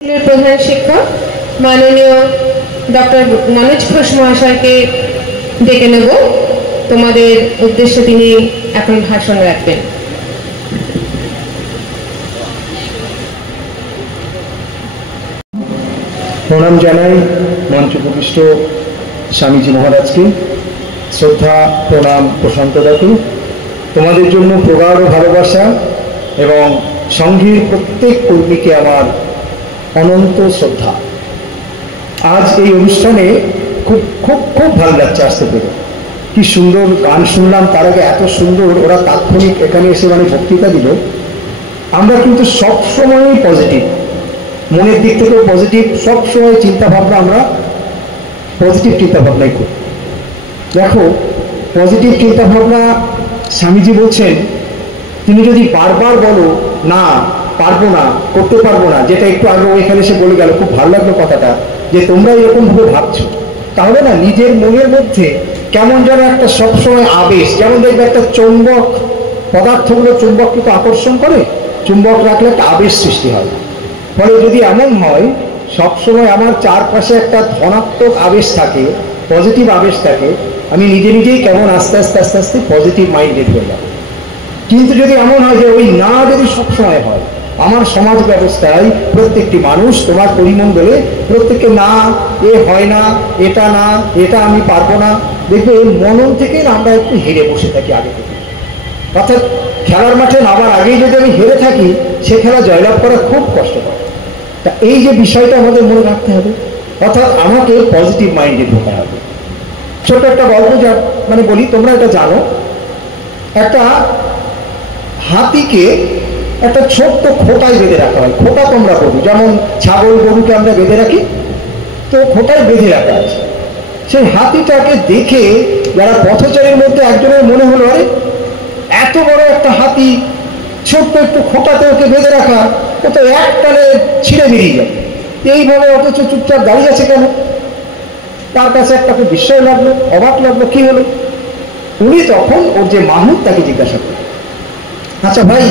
প্রধান শিক্ষক মাননীয় ডক্টর মনোজ ঘোষ মহাশয়কে ডেকে নেব। তোমাদের উদ্দেশ্যে তিনি এখন ভাষণ রাখবেন। প্রণাম জানাই মঞ্চ উপবিষ্ট স্বামীজি মহারাজকে, শ্রদ্ধা প্রণাম প্রশান্ত দাকে। তোমাদের জন্য প্রগাঢ় ভালোবাসা এবং সংঘের প্রত্যেক কর্মীকে আমার অনন্ত শ্রদ্ধা। আজ এই অনুষ্ঠানে খুব খুব খুব ভালো লাগছে আসতে পেরে। কি সুন্দর গান শুনলাম, তার আগে এত সুন্দর ওরা তাৎক্ষণিক এখানে এসে বক্তৃতা দিল। আমরা কিন্তু সবসময়ই পজিটিভ, মনের দিক থেকেও পজিটিভ, সবসময় চিন্তাভাবনা আমরা পজিটিভ চিন্তাভাবনাই করি। দেখো, পজিটিভ চিন্তাভাবনা স্বামীজি বলছেন, তিনি যদি বারবার বলো না পারবো না, করতে পারবো না, যেটা একটু আগে এখানে এসে বলে গেল, খুব ভালো লাগলো কথাটা, যে তোমরা এরকমভাবে ভাবছো, তাহলে না নিজের মনের মধ্যে কেমন যেন একটা সবসময় আবেশ, যেমন দেখবে একটা চুম্বক, পদার্থগুলো চুম্বককে তো আকর্ষণ করে, চুম্বক রাখলে একটা আবেশ সৃষ্টি হয়। ফলে যদি এমন হয় সবসময় আমার চারপাশে একটা ধনাত্মক আবেশ থাকে, পজিটিভ আবেশ থাকে, আমি নিজে নিজেই কেমন আস্তে আস্তে আস্তে আস্তে পজিটিভ মাইন্ডেড হয়ে যাব। কিন্তু যদি এমন হয় যে ওই না যদি সবসময় হয়, আমার সমাজ ব্যবস্থায় প্রত্যেকটি মানুষ, তোমার পরিমণ্ডলে প্রত্যেককে না, এ হয় না, এটা না, এটা আমি পারবো না, দেখবে মনন থেকেই না আমরা একটু হেরে বসে থাকি আগে থেকে। অর্থাৎ খেলার মাঠে নামার আগেই যদি আমি হেরে থাকি, সে খেলা জয়লাভ করা খুব কষ্টকর। তা এই যে বিষয়টা আমাদের মনে রাখতে হবে, অর্থাৎ আমাকে পজিটিভ মাইন্ডেড হতে হবে। ছোট একটা গল্প যা বলি, তোমরা এটা জানো, একটা হাতিকে একটা ছোট্ট খোটায় বেঁধে রাখা হয়। খোটা তোমরা বলি, যেমন ছাগল গরুকে আমরা বেঁধে রাখি, তো খোটায় বেঁধে রাখা আছে। সেই হাতিটাকে দেখে যারা পথচারীর মধ্যে একজনের মনে হলো, আরে এত বড় একটা হাতি, ছোট্ট একটু খোটাতে ওকে বেঁধে রাখা, ও তো এক টানে ছিঁড়ে বেরিয়ে যাবে, এইভাবে অথচ চুপচাপ দাঁড়িয়ে আছে কেন? তার কাছে একটা খুব বিস্ময় লাগলো, অবাক লাগলো, কি হলো? উনি তখন ওর যে মাহুত তাকে জিজ্ঞাসা করলেন, আচ্ছা ভাই,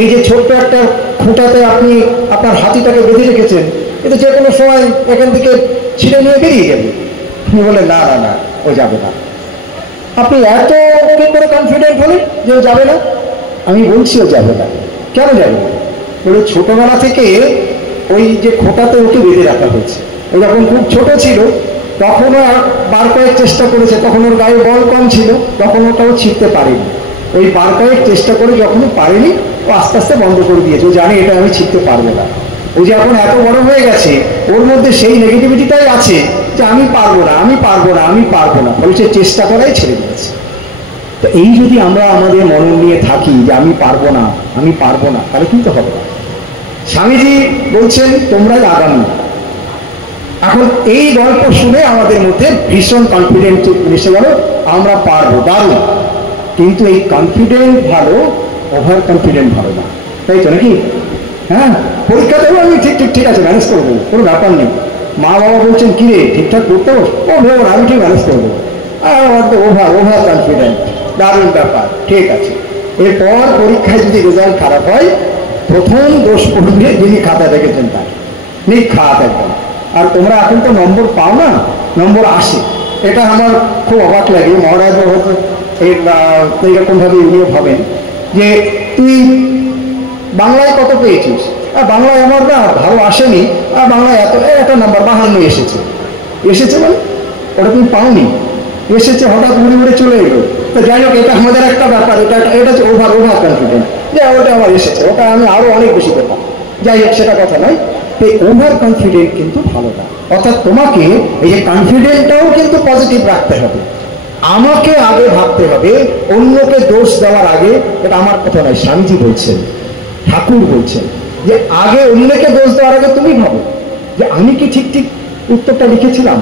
এই যে ছোট্ট একটা খুঁটাতে আপনি আপনার হাতিটাকে বেঁধে রেখেছেন, এটা যে কোনো সময় এখান থেকে ছিঁড়ে নিয়ে বেরিয়ে যাবে। উনি বললেন, না না না, ও যাবে না। আপনি এত কি করে কনফিডেন্ট হলেন যে ও যাবে না? আমি বলছি ও যাবে না। কেন যাবে না? বলে, ছোটবেলা থেকে ওই যে খোঁটাতে ওকে বেঁধে রাখা হয়েছে। ও যখন খুব ছোট ছিল তখনও বার কয়েক চেষ্টা করেছে, তখন ওর গায়ে বল কম ছিল, তখন ওটাও ছিঁড়তে পারেনি। ওই বার কয়েক চেষ্টা করে যখন পারেনি, ও আস্তে আস্তে বন্ধ করে দিয়েছে। ও জানে এটা আমি ছিঁড়তে পারবো না। ও যে এখন এত বড় হয়ে গেছে, ওর মধ্যে সেই নেগেটিভিটিটাই আছে যে আমি পারবো না, আমি পারবো না, আমি পারবো না, ফলে সে চেষ্টা করাই ছেড়ে দিয়েছে। তো এই যদি আমরা আমাদের মন নিয়ে থাকি যে আমি পারবো না, আমি পারবো না, তাহলে কিন্তু হবে না। স্বামীজি বলছেন তোমরাই আগামী। এখন এই গল্প শুনে আমাদের মধ্যে ভীষণ কনফিডেন্ট এসে গেল, আমরা পারবো, দারুণ। কিন্তু এই কনফিডেন্ট ভালো, ওভার কনফিডেন্ট ভালো না, তাই তো নাকি? হ্যাঁ, পরীক্ষা দেবো আমি, ঠিক ঠিক ঠিক আছে, ম্যানেজ করবো, কোনো ব্যাপার নেই। মা বাবা বলছেন কি রে ঠিকঠাক করতে হবে, ও ভেবো না, আমি ঠিক ম্যানেজ করবো। আমার তো ওভার ওভার কনফিডেন্ট, দারুণ ব্যাপার, ঠিক আছে। এরপর পরীক্ষায় যদি রেজাল্ট খারাপ হয়, প্রথম দোষ পড়বে যিনি খাতা দেখেছেন তার, নিখাত একদম। আর তোমরা এখন তো নম্বর পাও না, নম্বর আসে, এটা আমার খুব অবাক লাগে। মহারাজ এইরকমভাবে উনিও ভাবেন যে তুই বাংলায় কত পেয়েছিস? বাংলায় আমার না ভালো আসেনি, বাংলায় এত একটা নাম্বার 52 এসেছে। এসেছে মানে ওটা তুমি পাওনি, এসেছে হঠাৎ উড়ে উড়ে চলে এলো। তো যাই হোক, এটা আমাদের একটা ব্যাপার, এটা হচ্ছে ওভার কনফিডেন্ট, যে ওটা আমার এসেছে, ওটা আমি আরো অনেক বেশি পেতাম। যাই হোক, সেটা কথা নয়। এই ওভার কনফিডেন্ট কিন্তু ভালো না। অর্থাৎ তোমাকে এই যে কনফিডেন্টটাও কিন্তু পজিটিভ রাখতে হবে। আমাকে আগে ভাবতে হবে, অন্যকে দোষ দেওয়ার আগে। এটা আমার কথা নয়, স্বামীজি বলছেন, ঠাকুর বলছেন যে আগে অন্যকে দোষ দেওয়ার আগে তুমি ভাবো যে আমি কি ঠিক ঠিক উত্তরটা লিখেছিলাম।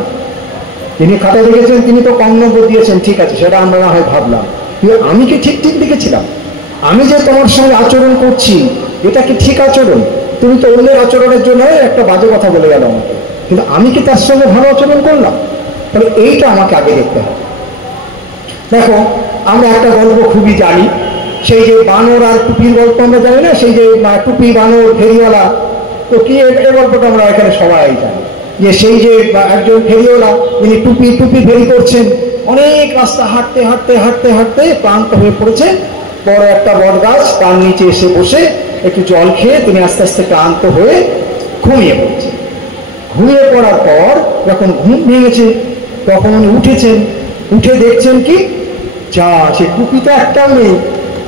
তিনি খাতায় লিখেছেন, তিনি তো কম নম্বর দিয়েছেন, ঠিক আছে, সেটা আমরা না হয় ভাবলাম, কিন্তু আমি কি ঠিক ঠিক লিখেছিলাম? আমি যে তোমার সঙ্গে আচরণ করছি, এটা কি ঠিক আচরণ? তুমি তো অন্যের আচরণের জন্য একটা বাজে কথা বলে গেল আমাকে, কিন্তু আমি কি তার সঙ্গে ভালো আচরণ করলাম? তাহলে এইটা আমাকে আগে দেখতে হবে। দেখো, আমরা একটা গল্প খুবই জানি, সেই যে বানর আর টুপির গল্প আমরা জানি না, সেই যে টুপি বানর ফেরিওয়ালা, তো কি এই গল্পটা আমরা এখানে সবাই জানি, যে সেই যে একজন ফেরিওয়ালা যিনি টুপি ফেরি করছেন, অনেক রাস্তা হাঁটতে হাঁটতে হাঁটতে হাঁটতে ক্লান্ত হয়ে পড়েছে, বড় একটা বট গাছ, তার নিচে এসে বসে একটু জল খেয়ে তিনি আস্তে আস্তে ক্লান্ত হয়ে ঘুমিয়ে পড়ছে। ঘুমিয়ে পড়ার পর যখন ঘুম ভেঙেছে তখন উনি উঠেছেন, উঠে দেখছেন কি, যা সে টুপিটা একটাও নেই।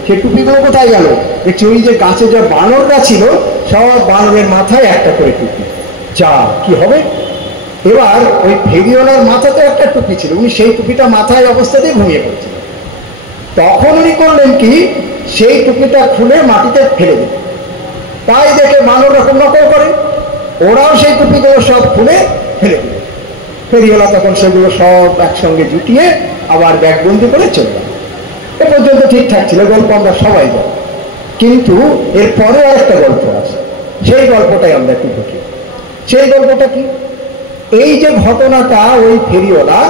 সে টুপিগুলো কোথায় গেল? দেখছি ওই যে গাছে যা বানররা ছিল সব বানরের মাথায় একটা করে টুপি। যা কি হবে? এবার ওই ফেরিওয়ালার মাথাতে একটা টুপি ছিল, উনি সেই টুপিটা মাথায় অবস্থাতেই ঘুমিয়ে পড়ছেন। তখন উনি করলেন কি, সেই টুপিটা খুলে মাটিতে ফেলে দিলেন। তাই দেখে বানর রকম নকল করে, ওরাও সেই টুপিগুলো সব খুলে ফেলে দিল। ফেরিওয়ালা তখন সেগুলো সব একসঙ্গে জুটিয়ে আবার ব্যাগবন্দি করে চলে গেল। এ পর্যন্ত ঠিকঠাক ছিল, গল্প আমরা সবাই জানি। কিন্তু এরপরে আর একটা গল্প আছে, সেই গল্পটাই আমরা একটু ঢুকি। সেই গল্পটা কি? এই যে ঘটনাটা ওই ফেরিওয়ালা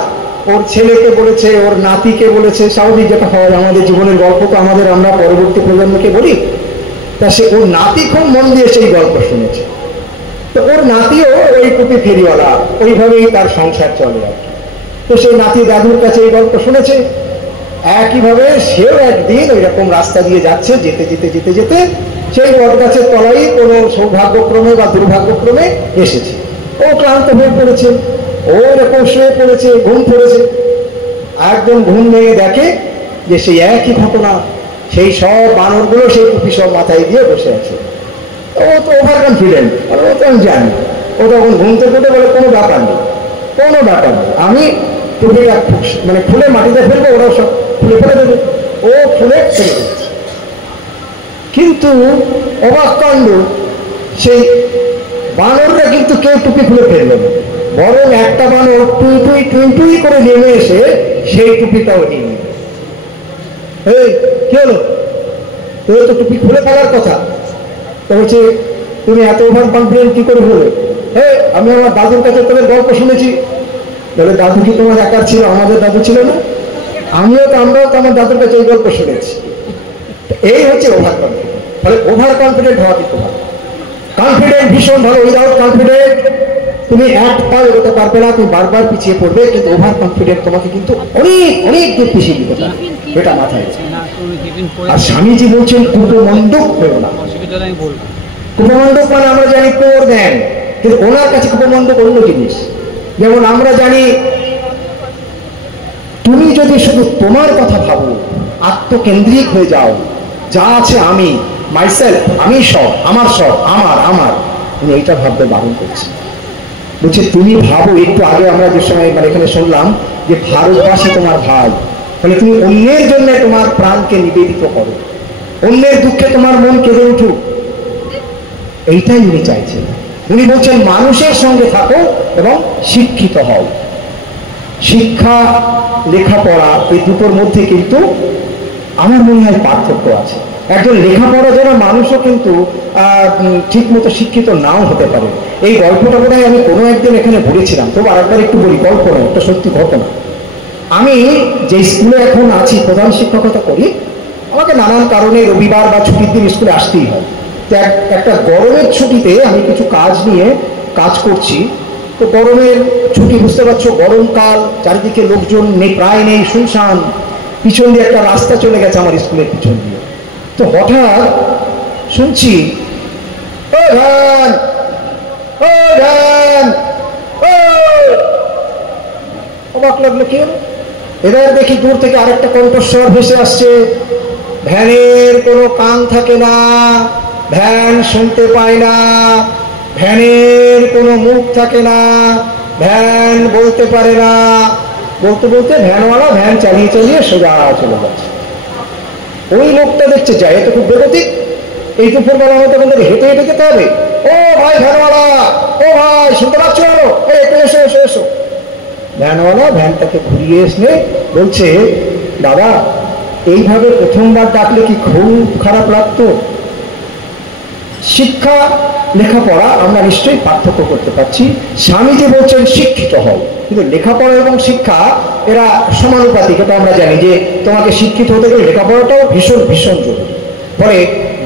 ওর ছেলেকে বলেছে, ওর নাতিকে বলেছে, স্বাভাবিক যেটা হয় আমাদের জীবনের গল্প তো আমরা পরবর্তী প্রজন্মকে বলি, তা সে ওর নাতি খুব মন দিয়ে সেই গল্প শুনেছে। তো ওর নাতিও ওই টুপি ফেরিওয়ালা, ওইভাবেই তার সংসার চলে আর কি। তো সেই নাতি দাদুর কাছে এই গল্প শুনেছে। একইভাবে সেও একদিন ওই রকম রাস্তা দিয়ে যাচ্ছে, যেতে যেতে যেতে যেতে সেই বট গাছের তলাই কোনো সৌভাগ্যক্রমে বা দুর্ভাগ্যক্রমে এসেছে। ও ক্লান্ত হয়ে পড়েছে, ও এরকম শুয়ে পড়েছে, ঘুম পড়েছে। একদম ঘুম ভেঙে দেখে যে সেই একই ঘটনা, সেই সব বানরগুলো সেই টুপি সব মাথায় দিয়ে বসে আছে। ও তো ওভার কনফিডেন্ট, ও তো আমি জানি। ও তখন ঘুম থেকে উঠে বলে, কোনো ব্যাপার নেই, কোনো ব্যাপার নেই, আমি টুপিটা মানে খুলে মাটিতে ফেলবো, ওরাও সব খুলে ফেলে দেবে। ও খুলে ফেলে দিচ্ছে। কিন্তু অবাক কাণ্ড, সেই বানরটা কিন্তু কেউ টুপি খুলে ফেললো না, বরং একটা বানর টুই টুই টুই টুই করে নেমে এসে সেই টুপিটাও নিয়ে নিল। এই কি হলো, তোর তো টুপি খুলে ফেলার কথা। তো হচ্ছে, তুমি এত ওভার কনফিডেন্ট কি করে হলে? হ্যাঁ, আমি আমার দাদুর কাছে তোদের গল্প শুনেছি। বলে, দাদু কি তোমার একার ছিল? আমাদের দাদু ছিল না? আমরাও তো আমার দাদুর কাছে এই গল্প শুনেছি। এই হচ্ছে ওভার কনফিডেন্ট। ফলে ওভার কনফিডেন্ট হওয়া কিন্তু ভালো। কনফিডেন্ট ভীষণ ভালো। উইদাউট কনফিডেন্ট তুমি এক পা এগোতে পারবে না, তুমি বারবার পিছিয়ে পড়বে। কিন্তু ওভার কনফিডেন্ট তোমাকে কিন্তু অনেক অনেক দূর পিছিয়ে দিতে পারে, এটা মাথায়। আর স্বামীজি বলছেন, কুপমণ্ডক হয়েও না। কুপমণ্ডক মানে আমরা জানি কোর দেন, কিন্তু ওনার কাছে কুপমণ্ডক অন্য জিনিস। যেমন আমরা জানি, তুমি যদি শুধু তোমার কথা ভাবো, আত্মকেন্দ্রিক হয়ে যাও, যা আছে আমি, মাইসেলফ, আমি সব, আমার সব, আমার আমার, তুমি এইটা ভাবতে বারণ করছি। বলছে, তুমি ভাবো, একটু আগে আমরা যে সময় মানে এখানে শুনলাম যে ভারতবাসী তোমার ভাই, তাহলে তুমি অন্যের জন্য তোমার প্রাণকে নিবেদিত করো, অন্যের দুঃখে তোমার মন কেঁদে উঠুক। এইটাই উনি চাইছেন। উনি বলছেন, মানুষের সঙ্গে থাকো এবং শিক্ষিত হও। শিক্ষা, লেখাপড়া, এই দুটোর মধ্যে কিন্তু আমার মনে হয় পার্থক্য আছে। একজন লেখাপড়া যারা মানুষও কিন্তু ঠিক মতো শিক্ষিত নাও হতে পারে। এই গল্পটা বোধ হয় আমি কোনো একদিন এখানে বলেছিলাম, তবু আরেকবার একটু বলি। গল্প নয়, একটা সত্যি ঘটনা। আমি যে স্কুলে এখন আছি, প্রধান শিক্ষকতা করি, আমাকে নানান কারণে রবিবার বা ছুটির দিন স্কুলে আসতেই হয়। তো একটা গরমের ছুটিতে আমি কিছু কাজ নিয়ে কাজ করছি। তো গরমের ছুটি, বুঝতে পারছো, গরমকাল, চারিদিকে লোকজন নেই, প্রায় নেই, শুনশান। পিছন দিয়ে একটা রাস্তা চলে গেছে আমার স্কুলের পিছন দিয়ে। তো হঠাৎ শুনছি, ও ভ্যান, ও ভ্যান, ও! অবাক লাগলো, কি হলো? এবার দেখি দূর থেকে আরেকটা কণ্ঠস্বর ভেসে আসছে। ভ্যানের কোনো কান থাকে না, ভ্যান শুনতে পায় না, ভ্যানের কোনো মুখ থাকে না, ভ্যান বলতে পারে না। বলতে বলতে ভ্যানওয়ালা ভ্যান চালিয়ে চালিয়ে সোজা চলে যাচ্ছে। ওই লোকটা দেখছে, যায় তো খুব বেগতিক, এই দুপুরবেলা আমাদের তখন হেঁটে হেঁটে যেতে হবে। ও ভাই ভ্যানওয়ালা, ও ভাই, শুনতে পাচ্ছ? একটু এসো এসো এসো। ভ্যানওয়ালা ভ্যানটাকে ঘুরিয়ে এসে বলছে, দাদা, এইভাবে প্রথমবার ডাকলে কি খুব খারাপ লাগতো? শিক্ষা, লেখাপড়া আমরা নিশ্চয়ই পার্থক্য করতে পারছি। স্বামীজি বলছেন শিক্ষিত হও, কিন্তু লেখাপড়া এবং শিক্ষা এরা সমানুপাতিক। এটা আমরা জানি যে তোমাকে শিক্ষিত হতে গেলে লেখাপড়াটাও ভীষণ ভীষণ জরুরি। ফলে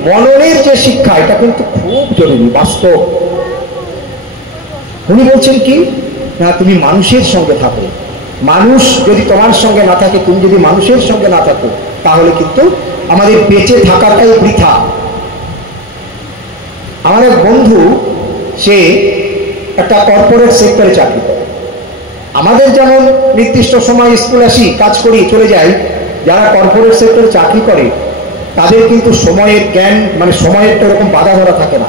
মননের যে শিক্ষা, এটা কিন্তু খুব জরুরি, বাস্তব। উনি বলছেন কি না, তুমি মানুষের সঙ্গে থাকো, মানুষ যদি তোমার সঙ্গে না থাকে, তুমি যদি মানুষের সঙ্গে না থাকো, তাহলে কিন্তু আমাদের বেঁচে থাকাটাই বৃথা। আমার এক বন্ধু, সে একটা কর্পোরেট সেক্টরে চাকরি করে। আমাদের যেমন নির্দিষ্ট সময় স্কুল আসি, কাজ করি, চলে যাই, যারা কর্পোরেট সেক্টরে চাকরি করে তাদের কিন্তু সময়ের জ্ঞান, মানে সময়ের তো এরকম বাধা ধরা থাকে না।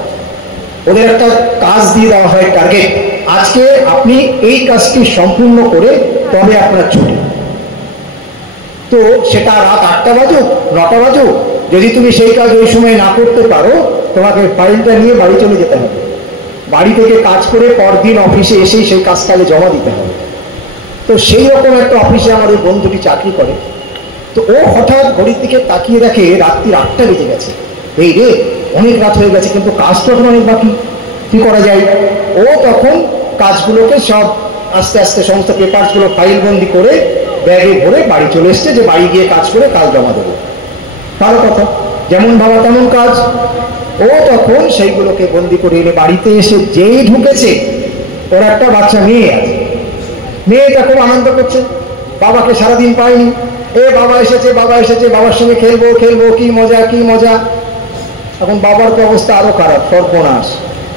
ওদের একটা কাজ দিয়ে দেওয়া হয়, টার্গেট, আজকে আপনি এই কাজটি সম্পূর্ণ করে তবে আপনার ছুটি। তো সেটা রাত 8টা বাজুক 9টা বাজুক, যদি তুমি সেই কাজ ওই সময় না করতে পারো, তোমাকে ফাইলটা নিয়ে বাড়ি চলে যেতে হবে। বাড়ি থেকে কাজ করে পরদিন অফিসে এসেই সেই কাজটাকে জমা দিতে হবে। তো সেই রকম একটা অফিসে আমার ওই বন্ধুটি চাকরি করে। তো ও হঠাৎ ঘড়ির দিকে তাকিয়ে দেখে রাত্রি 8টা বেজে গেছে। এই রে, অনেক রাত হয়ে গেছে, কিন্তু কাজ তো এখন অনেক বাকি, কি করা যায়? ও তখন কাজগুলোকে সব আস্তে আস্তে সমস্ত পেপারসগুলো ফাইল বন্দি করে ব্যাগে ভরে বাড়ি চলে এসছে, যে বাড়ি গিয়ে কাজ করে কাজ জমা দেবো। ভালো কথা, যেমন ভাবা তেমন কাজ। ও তখন সেইগুলোকে বন্দি করে এনে বাড়িতে এসে যেই ঢুকেছে, ওর একটা বাচ্চা মেয়ে আছে। মেয়েটা খুব আনন্দ করছে, বাবাকে সারাদিন পাইনি, এ বাবা এসেছে, বাবা এসেছে, বাবার সঙ্গে খেলবো খেলবো, কি মজা কি মজা। এখন বাবার তো অবস্থা আরো খারাপ, সর্বনাশ।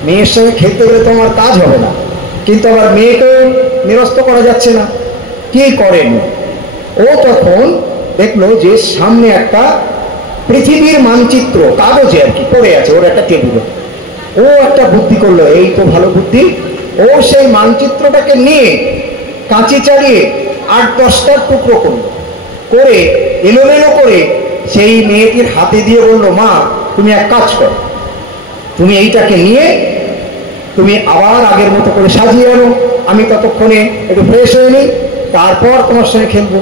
মেয়ের সঙ্গে খেলতে গেলে তো আমার কাজ হবে না, কিন্তু আবার মেয়েকেও নিরস্ত করা যাচ্ছে না, কি করেন? ও তখন দেখলো যে সামনে একটা পৃথিবীর মানচিত্র কাগজে আর কি পড়ে আছে ওর একটা টেবিলে। ও একটা বুদ্ধি করলো, এই তো ভালো বুদ্ধি। ও সেই মানচিত্রটাকে নিয়ে কাঁচি চালিয়ে 8-10টা টুকরো করলো, করে এলোমেলো করে সেই মেয়েটির হাতে দিয়ে বললো, মা তুমি এক কাজ করো, তুমি এইটাকে নিয়ে তুমি আবার আগের মতো করে সাজিয়ে আনো, আমি ততক্ষণে একটু ফ্রেশ হয়ে নিই, তারপর তোমার সঙ্গে খেলবো।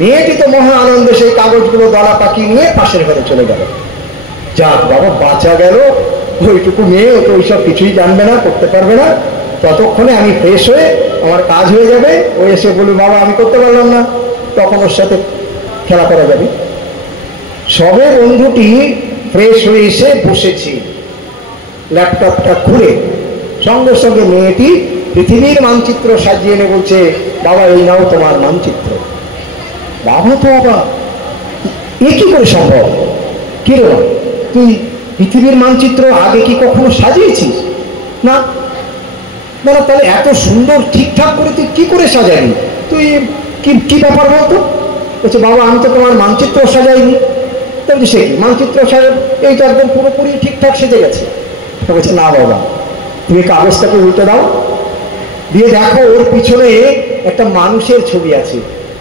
মেয়েটি তো মহা আনন্দে সেই কাগজগুলো দলা পাকিয়ে নিয়ে পাশের ঘরে চলে গেল। যাক বাবা, বাঁচা গেল, ওইটুকু মেয়ে, ও তো ওইসব কিছুই জানবে না, করতে পারবে না। ততক্ষণে আমি ফ্রেশ হয়ে আমার কাজ হয়ে যাবে। ও এসে বলবে, বাবা আমি করতে পারলাম না, তখন ওর সাথে খেলা করা যাবে। সবে বন্ধুটি ফ্রেশ হয়ে এসে বসেছি, ল্যাপটপটা খুলে সঙ্গে সঙ্গে মেয়েটি পৃথিবীর মানচিত্র সাজিয়ে এনে বলছে, বাবা এই নাও তোমার মানচিত্র। বাবা তো বাবা, এ কি করে সম্ভব? কি রে, তুই পৃথিবীর মানচিত্র আগে কি কখনো সাজিয়েছিস? না। বলো তাহলে এত সুন্দর ঠিকঠাক করে তুই কি করে সাজাইনি? তুই কি ব্যাপার বলতো? বলছে, বাবা আমি তো তোমার মানচিত্র সাজাইনি। বলছি, সে কি মানচিত্র সাজা, এই তো একদম পুরোপুরি ঠিকঠাক সেজে গেছে। বলছে, না বাবা, তুমি কাগজটাকে উল্টে দাও, দিয়ে দেখো ওর পিছনে একটা মানুষের ছবি আছে।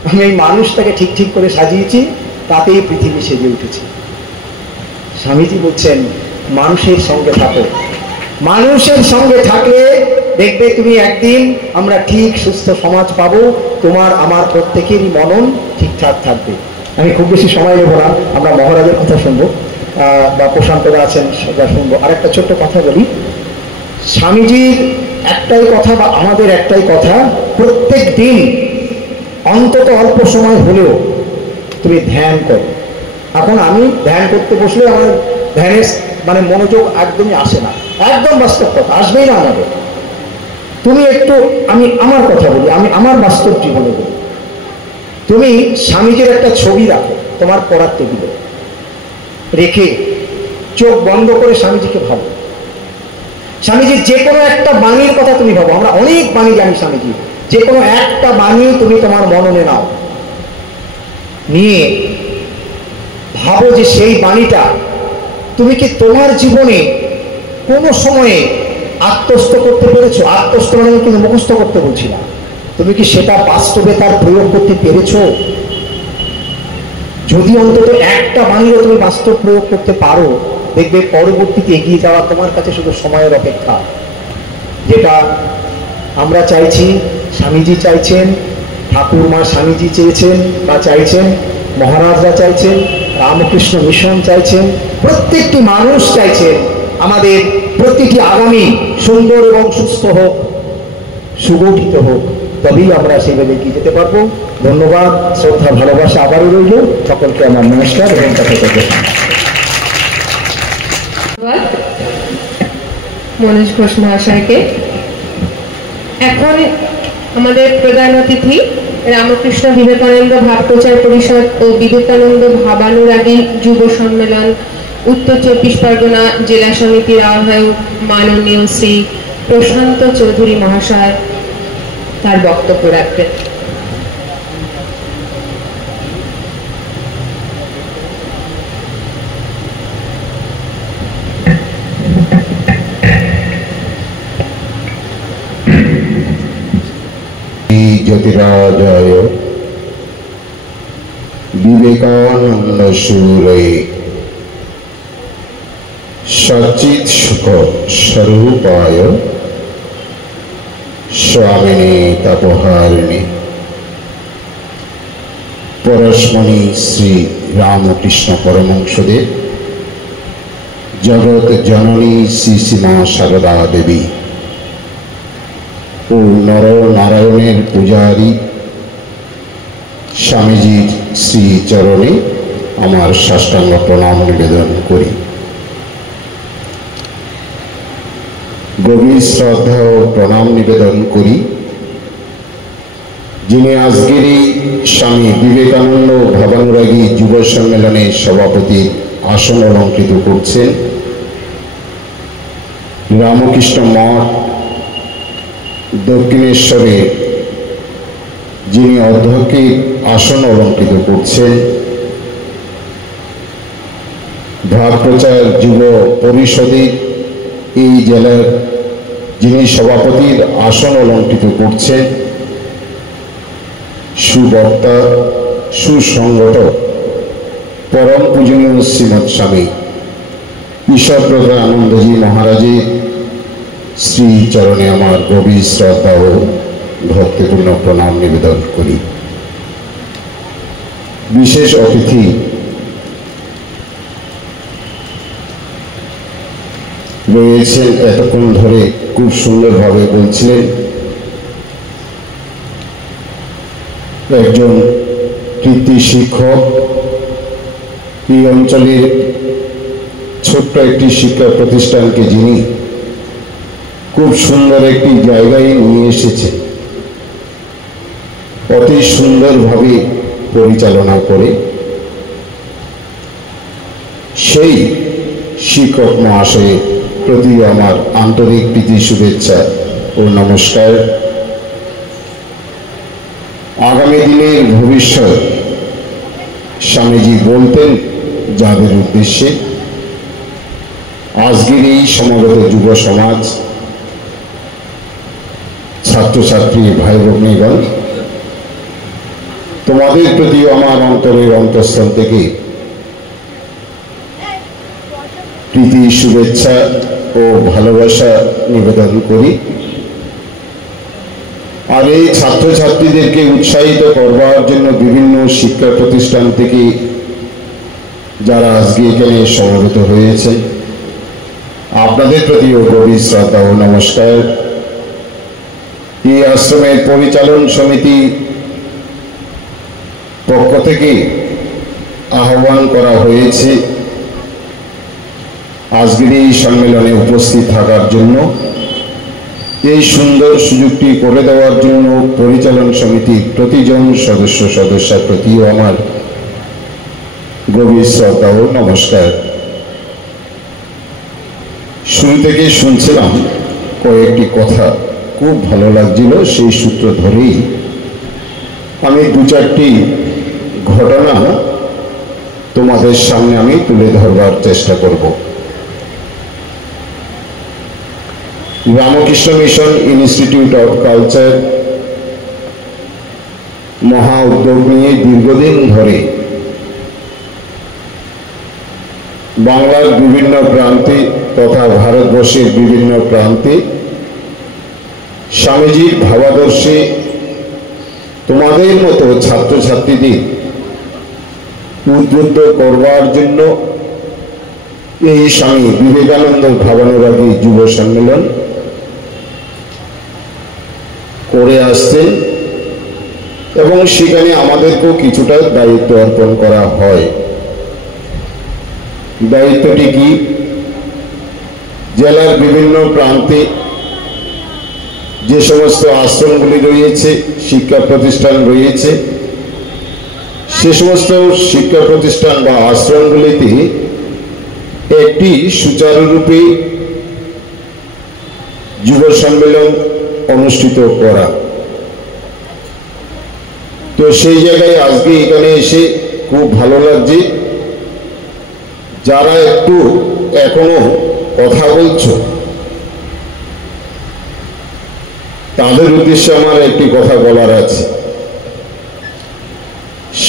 আমি এই মানুষটাকে ঠিক ঠিক করে সাজিয়েছি, তাতেই পৃথিবী সেজে উঠেছে। স্বামীজি বলছেন, মানুষের সঙ্গে থাকো, মানুষের সঙ্গে থাকলে দেখবে তুমি একদিন আমরা ঠিক সুস্থ সমাজ পাবো, তোমার আমার প্রত্যেকেরই মনন ঠিকঠাক থাকবে। আমি খুব বেশি সময় নেব না, আমরা মহারাজের কথা শুনবো, বা প্রশান্তরা আছেন সেটা শুনবো। আর একটা ছোট্ট কথা বলি, স্বামীজির একটাই কথা বা আমাদের একটাই কথা, প্রত্যেক দিন অন্তত অল্প সময় হলেও তুমি ধ্যান করো। এখন আমি ধ্যান করতে বসলে আমার ধ্যানের মানে মনোযোগ একদমই আসে না, একদম বাস্তব কথা, আসবেই না আমাদের। তুমি একটু, আমি আমার কথা বলি, আমি আমার বাস্তব জীবনে বলি, তুমি স্বামীজির একটা ছবি রাখো তোমার পড়ার টেবিলে, রেখে চোখ বন্ধ করে স্বামীজিকে ভাবো। স্বামীজির যে কোনো একটা বাণীর কথা তুমি ভাবো, আমরা অনেক বাণী জানি স্বামীজি, যে কোনো একটা বাণী তুমি তোমার মননে নাও, নিয়ে ভাবো যে সেই বাণীটা তুমি কি তোমার জীবনে কোনো সময়ে আত্মস্থ করতে পেরেছো? আত্মস্থ মানে কিন্তু মুখস্থ করতে বলছি না, তুমি কি সেটা বাস্তবে তার প্রয়োগ করতে পেরেছো? যদি অন্তত একটা বাণীও তুমি বাস্তব প্রয়োগ করতে পারো, দেখবে পরবর্তীতে এগিয়ে যাওয়া তোমার কাছে শুধু সময়ের অপেক্ষা। যেটা আমরা চাইছি, স্বামীজি চাইছেন, ঠাকুরমা স্বামীজি চেয়েছেন বা চাইছেন, মহারাজরা চাইছেন, রামকৃষ্ণ মিশন চাইছেন, প্রত্যেকটি মানুষ চাইছেন আমাদের প্রতিটি আগামী সুন্দর এবং সুস্থ হোক, সুগঠিত হোক, তবেই আমরা সেইভাবে এগিয়ে যেতে পারবো। ধন্যবাদ, শ্রদ্ধা, ভালোবাসা আবারও রইল। সকলকে আমার নমস্কার এবং কথা করবো। মনোজ ঘোষ মহাশয়কে এখন আমাদের প্রধান অতিথি রামকৃষ্ণ বিবেকানন্দ ভাব প্রচার পরিষদ ও বিবেকানন্দ ভাবানুরাগী যুব সম্মেলন উত্তর 24 পরগনা জেলা সমিতির আহ্বায়ক মাননীয় শ্রী প্রশান্ত চৌধুরী মহাশয় তার বক্তব্য রাখবেন। জ্যোতিরাজয় বিবেকানন্দ সুরে সচিত সুখ স্বরূপায় স্বামিনী তাপহারিণী পরশমণি শ্রী রামকৃষ্ণ পরমহংসদেব জগৎ জননী শ্রী শ্রীমা সারদা দেবী ও নর নারায়ণের পূজারী স্বামীজির শ্রী চরণে আমার সাষ্টাঙ্গ প্রণাম নিবেদন করি। গভীর শ্রদ্ধা ও প্রণাম নিবেদন করি যিনি আজকের এই স্বামী বিবেকানন্দ ভাবানুরাগী যুব সম্মেলনের সভাপতির আসন অলঙ্কৃত করছেন রামকৃষ্ণ মঠ দক্ষিণেশ্বরে, যিনি অধ্যক্ষের আসন অলঙ্কৃত করছেন ভাব প্রচার যুব পরিষদে এই জেলার যিনি সভাপতির আসন অলঙ্কৃত করছেন সুবক্তা সুসংগঠক পরম পূজনীয় শ্রীমৎ স্বামী ঈশ্বরপ্রদ আনন্দজি মহারাজের শ্রী চরণে আমার গভীর শ্রদ্ধা ও ভক্তিপূর্ণ প্রণাম নিবেদন করি। বিশেষ অতিথি রয়েছেন, এতক্ষণ ধরে খুব সুন্দরভাবে বলছিলেন একজন কৃতি শিক্ষক, এই অঞ্চলের ছোট্ট একটি শিক্ষা প্রতিষ্ঠানকে যিনি খুব সুন্দর একটি জায়গায় নিয়ে এসেছে, অতি সুন্দরভাবে পরিচালনা করে, সেই শিক্ষক মহাশয়ের প্রতি আমার আন্তরিক প্রীতি শুভেচ্ছা ও নমস্কার। আগামী দিনের ভবিষ্যৎ স্বামীজি বলতেন যাদের উদ্দেশ্যে আজকের এই সমাগত যুব সমাজ, ছাত্রছাত্রী ভাই ভগ্নীগণ, তোমাদের প্রতিও আমার অন্তরের অন্তঃস্থল থেকে প্রীতি শুভেচ্ছা ও ভালোবাসা নিবেদন করি। আর এই ছাত্রছাত্রীদেরকে উৎসাহিত করবার জন্য বিভিন্ন শিক্ষা প্রতিষ্ঠান থেকে যারা আজকে এখানে সমবেত হয়েছে, আপনাদের প্রতিও গভীর শ্রদ্ধা ও নমস্কার। এই আশ্রমের পরিচালন সমিতি পক্ষ থেকে আহ্বান করা হয়েছে আজকের এই সম্মেলনে উপস্থিত থাকার জন্য। এই সুন্দর সুযোগটি করে দেওয়ার জন্য পরিচালন সমিতির প্রতিজন সদস্যার প্রতিও আমার গভীর শ্রদ্ধা ও নমস্কার। শুরু থেকে শুনছিলাম কয়েকটি কথা, খুব ভালো লাগছিল, সেই সূত্র ধরেই আমি দু চারটি ঘটনা তোমাদের সামনে আমি তুলে ধরবার চেষ্টা করব। Ramakrishna mission institute of culture মহা উদ্যোগ নিয়ে দীর্ঘদিন ধরে বাংলার বিভিন্ন প্রান্তে তথা ভারতবর্ষের বিভিন্ন প্রান্তে স্বামীজির ভাবাদর্শে তোমাদের মতো ছাত্রছাত্রীদের উদ্বুদ্ধ করবার জন্য এই স্বামী বিবেকানন্দ ভাবানুরাগী যুব সম্মেলন করে আসছেন এবং সেখানে আমাদেরকেও কিছুটা দায়িত্ব অর্পণ করা হয়। দায়িত্বটি কি? জেলার বিভিন্ন প্রান্তে যে সমস্ত আশ্রমগুলি রয়েছে, শিক্ষা প্রতিষ্ঠান রয়েছে, সে সমস্ত শিক্ষা প্রতিষ্ঠান বা আশ্রমগুলিতে একটি সুচারুরূপে যুব সম্মেলন অনুষ্ঠিত করা। তো সেই জায়গায় আজকে এখানে এসে খুব ভালো লাগছে। যারা একটু এখনো কথা বলছো তাদের উদ্দেশ্যে আমার একটি কথা বলার আছে।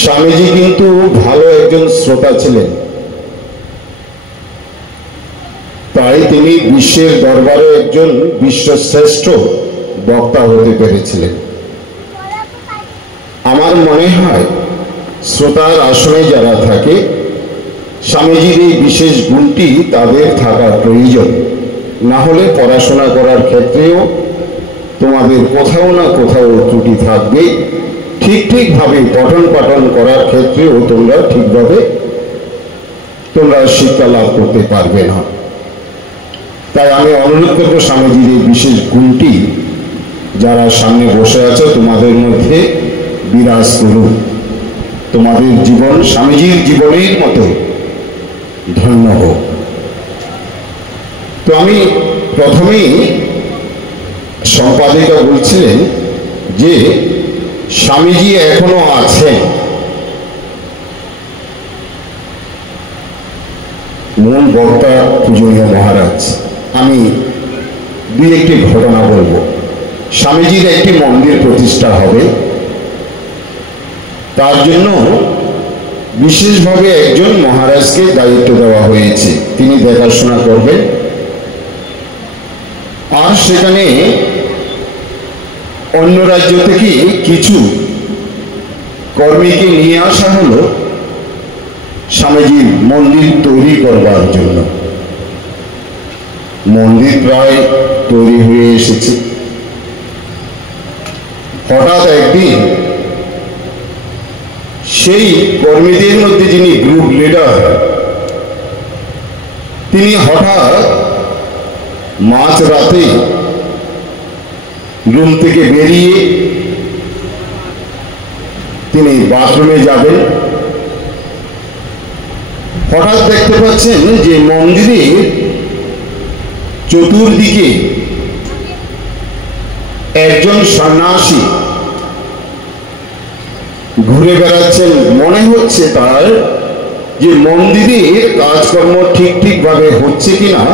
স্বামীজি কিন্তু ভালো একজন শ্রোতা ছিলেন, তাই তিনি বিশ্বের দরবারে একজন বিশ্বশ্রেষ্ঠ বক্তা হতে পেরেছিলেন। আমার মনে হয় শ্রোতার আসনে যারা থাকে, স্বামীজির এই বিশেষ গুণটি তাদের থাকা প্রয়োজন। না হলে পড়াশোনা করার ক্ষেত্রেও তোমাদের কোথাও না কোথাও ত্রুটি থাকবে। ঠিকভাবে পঠন পাঠন করার ক্ষেত্রেও তোমরা ঠিকভাবে শিক্ষা লাভ করতে পারবে না। তাই আমি অনুরোধ করব স্বামীজির এই বিশেষ গুণটি যারা সামনে বসে আছে তোমাদের মধ্যে বিরাজ করুন। তোমাদের জীবন স্বামীজির জীবনের মতো ধন্য হোক। তো আমি প্রথমেই সম্পাদিকা বলছিলেন যে স্বামীজি এখনো আছেন। মূল বক্তা পূজনীয় মহারাজ, আমি দুই একটি ঘটনা বলবো। স্বামীজির একটি মন্দির প্রতিষ্ঠা হবে, তার জন্য বিশেষভাবে একজন মহারাজকে দায়িত্ব দেওয়া হয়েছে। তিনি দেখাশোনা করবেন। আর সেখানে অন্য রাজ্য থেকে কিছু কর্মীকে নিয়ে আসা হলো স্বামীজির মন্দির তৈরি করবার জন্য। মন্দির প্রায় তৈরি হয়ে এসেছে। হঠাৎ একদিন সেই কর্মীদের মধ্যে যিনি গ্রুপ লিডার, তিনি হঠাৎ মাঝরাতে রুম থেকে বেরিয়ে তিনি বাথরুমে যাবেন। হঠাৎ দেখতে পাচ্ছেন যে মন্দিরের চতুর্দিকে একজন সন্ন্যাসী ঘুরে বেড়াচ্ছেন। মনে হচ্ছে তার যে মন্দিরের কাজকর্ম ঠিকভাবে হচ্ছে কিনা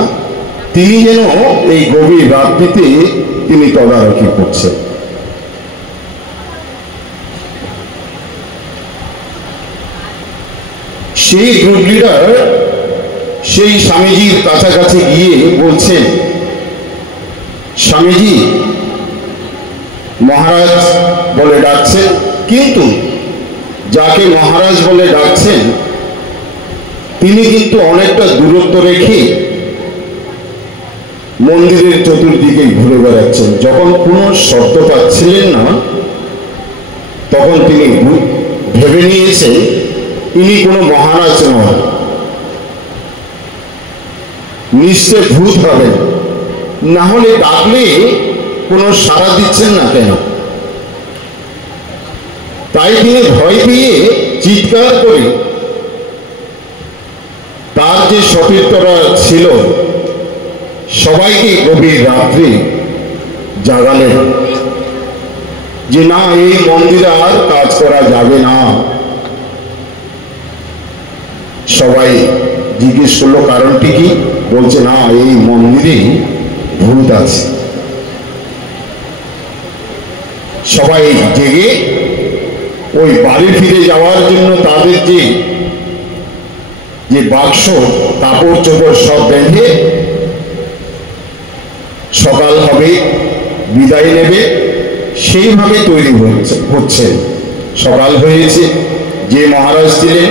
তিনি যেন এই গভীর রাত্রিতে তিনি তদারকি করছেন। সেই গ্রুপ লিডার সেই স্বামীজির কাছাকাছি গিয়ে বলছেন, স্বামীজি মহারাজ বলে ডাকছেন, কিন্তু যাকে মহারাজ বলে ডাকছেন তিনি কিন্তু অনেকটা দূরত্ব রেখে মন্দিরের চতুর্দিকে ঘুরে বেড়াচ্ছেন। যখন কোনো শব্দ পাচ্ছিলেন না তখন তিনি ভেবে নিয়েছেন ইনি কোনো মহারাজ নন, নিশ্চয় ভূত হবেন, না হলে ডাকলে কোনো সাড়া দিচ্ছেন না কেন। তাই তিনি ভয় পেয়ে চিৎকার করে তার যে সতীর্থরা ছিল সবাইকে গভীর রাত্রে জাগালেন যে না, এই মন্দিরে আর কাজ করা যাবে না। সবাই জিজ্ঞেস করলো কারণটি কি? বলছে না, এই মন্দিরে ভূত আছে। সবাই জেগে ওই বাড়ি ফিরে যাওয়ার জন্য তাদের যে বাক্স কাপড় চোপড় সব বেঁধে সকাল হবে, বিদায় নেবে, সেইভাবে তৈরি হচ্ছে। সকাল হয়েছে, যে মহারাজ ছিলেন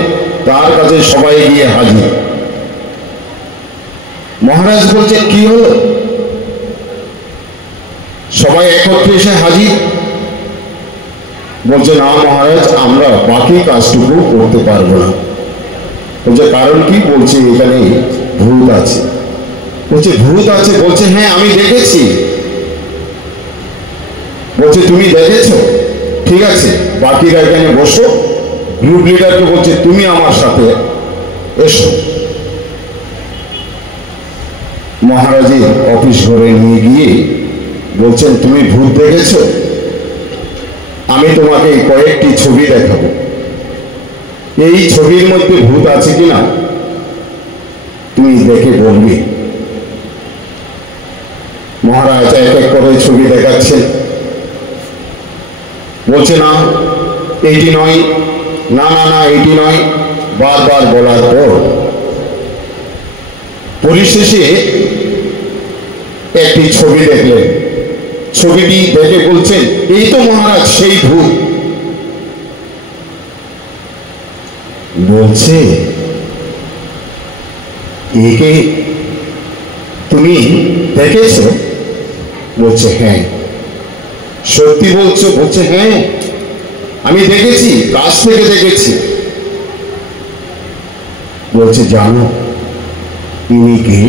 তার কাছে সবাই গিয়ে হাজির। মহারাজ বলছে কি হলো? সবাই একত্রে এসে হাজির। বলছে না মহারাজ, আমরা বাকি কাজটুকু করতে পারবো না। বলছে কারণ কি? বলছে এখানে ভূত আছে। বলছে ভূত আছে? বলছে হ্যাঁ আমি দেখেছি। বলছে তুমি দেখেছো, ঠিক আছে বাকিরা এখানে বসো। গ্রুপ লিডারকে বলছে তুমি আমার সাথে এসো। মহারাজের অফিস ঘরে নিয়ে গিয়ে বলছেন তুমি ভূত দেখেছো, আমি তোমাকে কয়েকটি ছবি দেখাবো, এই ছবির মধ্যে ভূত আছে কিনা তুমি দেখে বলবে। মহারাজ এক এক করে ছবি দেখাচ্ছে, বলছে না এইটি নয়, না না না এইটি নয়, বারবার বলার পর পরিশেষে একটি ছবি দেখলেন। ছবিটি দেখে বলছেন এই তো মহারাজ সেই ভূত। বলছে একে তুমি দেখেছো? বলছে হ্যাঁ। সত্যি বলছো? বলছে হ্যাঁ আমি দেখেছি, কাছ থেকে দেখেছি। বলছে জানো ইনি কে?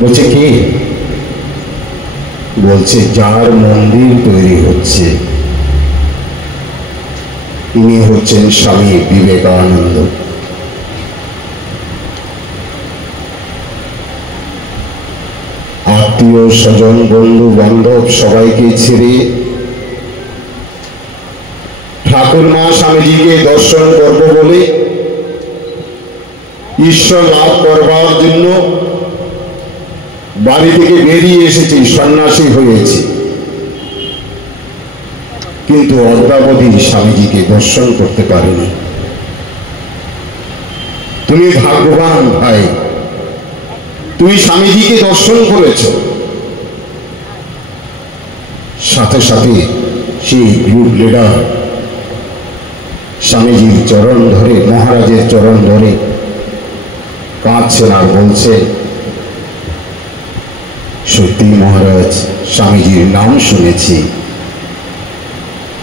বলছে কে? বলছে যার মন্দির তৈরি হচ্ছে ইনি হচ্ছেন স্বামী বিবেকানন্দ। আত্মীয় স্বজন বন্ধু বান্ধব সবাইকে ছেড়ে ঠাকুরমা স্বামীজিকে দর্শন করব বলে, ঈশ্বর লাভ করবার জন্য বাড়ি থেকে বেরিয়ে এসেছি, সন্ন্যাসী হয়েছি, কিন্তু অদ্যাবধি স্বামীজিকে দর্শন করতে পারিনি। তুমি ভাগ্যবান ভাই, তুমি স্বামীজিকে দর্শন করেছ। সাথে সাথে সেই গ্রুপ লিডার স্বামীজির চরণ ধরে, মহারাজের চরণ ধরে কাঁদছেন আর বলছে সত্যি মহারাজ স্বামীজির নাম শুনেছি,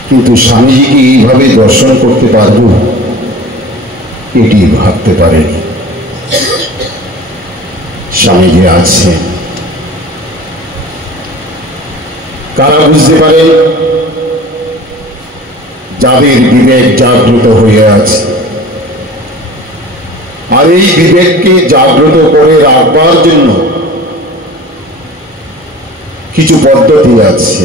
কিন্তু স্বামীজিকে এইভাবে দর্শন করতে পারব এটি ভাবতে পারেনি। স্বামীজি আছে, কারা বুঝতে পারেন? যাদের বিবেক জাগ্রত হয়ে আছে। আর এই বিবেককে জাগ্রত করে রাখবার জন্য কিছু পদ্ধতি আছে।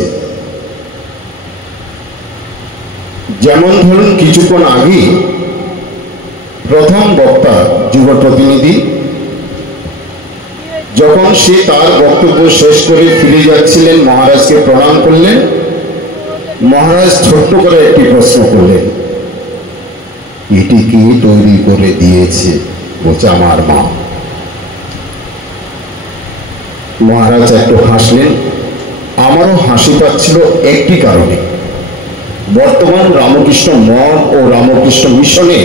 যেমন ধরুন কিছুক্ষণ আগে প্রথম বক্তা যুব প্রতিনিধি যখন সে তার বক্তব্য শেষ করে ফিরে যাচ্ছিলেন, মহারাজকে প্রণাম করলেন। মহারাজ ছোট্ট করে একটি প্রশ্ন করলেন, এটি কি তৈরি করে দিয়েছে? বলছে আমার মা। মহারাজ একটু হাসলেন। আমারও হাসি পাচ্ছিল একটি কারণে, বর্তমান রামকৃষ্ণ মঠ ও রামকৃষ্ণ মিশনে